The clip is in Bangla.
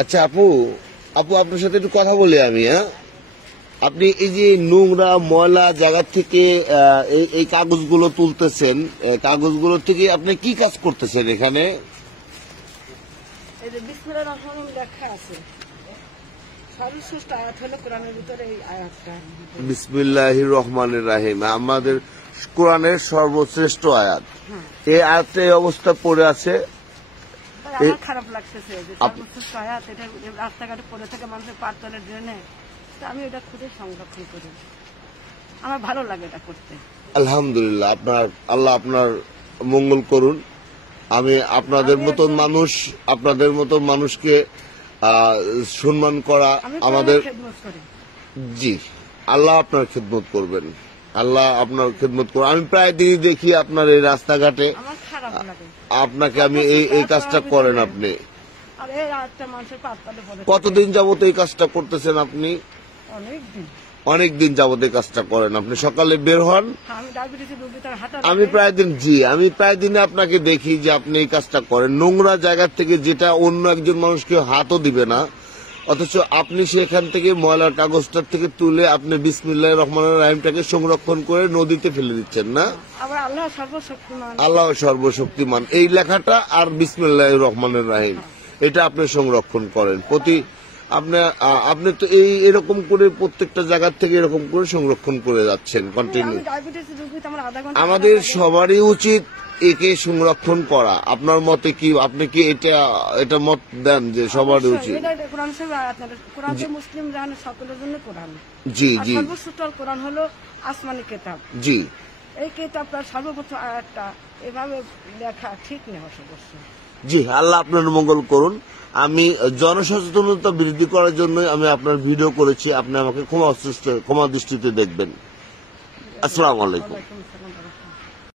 আচ্ছা আপু, আপনার সাথে একটু কথা বলি আমি। হ্যাঁ, আপনি এই যে নোংরা ময়লা জায়গা থেকে এই কাগজগুলো তুলতেছেন, কাগজগুলো থেকে আপনি কি কাজ করতেছেন এখানে? এই যে বিসমিল্লাহির রহমানির রহিম লেখা আছে, সর্বশ্রেষ্ঠ আয়াত হলো কোরআনের ভিতরে এই আয়াতটা। বিসমিল্লাহির রহমানির রহিম আমাদের কোরআনের সর্বশ্রেষ্ঠ আয়াত। এই আয়াতে এই অবস্থা পড়ে আছে। আমার খারাপ লাগতেছে যে সর্বশ্রেষ্ঠ আয়াত, এটা রাস্তাঘাটে পড়ে থাকে মানুষের পাতলের জন্য, আমি এটা খুঁজে সংরক্ষণ করি। আমার ভালো লাগে এটা করতে। আলহামদুলিল্লাহ, আল্লাহ আপনার মঙ্গল করুন। আমি আপনাদের মতন মানুষকে সম্মান করা আমাদের। জি, আল্লাহ আপনার খেদমত করবেন, আল্লাহ আপনার খেদমত করবেন। আমি প্রায় দিনই দেখি আপনার এই রাস্তাঘাটে, আপনাকে আমি এই কাজটা করেন আপনি। কতদিন যাবত এই কাজটা করতেছেন আপনি? অনেকদিন যাবত এই কাজটা করেন আপনি। সকালে বের হন, আমি প্রায় দিনে আপনাকে দেখি যে আপনি এই কাজটা করেন। নোংরা জায়গা থেকে যেটা অন্য একজন মানুষকে হাতও দিবে না, অথচ আপনি সেখান থেকে ময়লার কাগজটার থেকে তুলে আপনি বিসমিল্লাহির রহমানির রহিমটাকে সংরক্ষণ করে নদীতে ফেলে দিচ্ছেন না? আল্লাহ সর্বশক্তিমান এই লেখাটা আর বিসমিল্লাহির রহমানির রহিম এটা আপনি সংরক্ষণ করেন। আপনি তো এরকম করে প্রত্যেকটা জায়গা থেকে এরকম করে সংরক্ষণ করে যাচ্ছেন কন্টিনিউ। আমাদের সবারই উচিত একে সংরক্ষণ করা। আপনার মতে কি? আপনি কি এটা মত দেন যে সবারই উচিত? মুসলিম জানে সকলের জন্য কোরআন। জি জি, সর্বশ্রেষ্ঠ কোরআন হলো আসমানি কিতাব। জি, এই কিতাবটার সর্বপ্রথম আয়াতটা এভাবে লেখা ঠিক নেই অবশ্য। জি, আল্লাহ আপনার মঙ্গল করুন। আমি জনসচেতনতা বৃদ্ধি করার জন্য আমি আপনার ভিডিও করেছি। আপনি আমাকে ক্ষমা দৃষ্টিতে দেখবেন। আসসালামু আলাইকুম।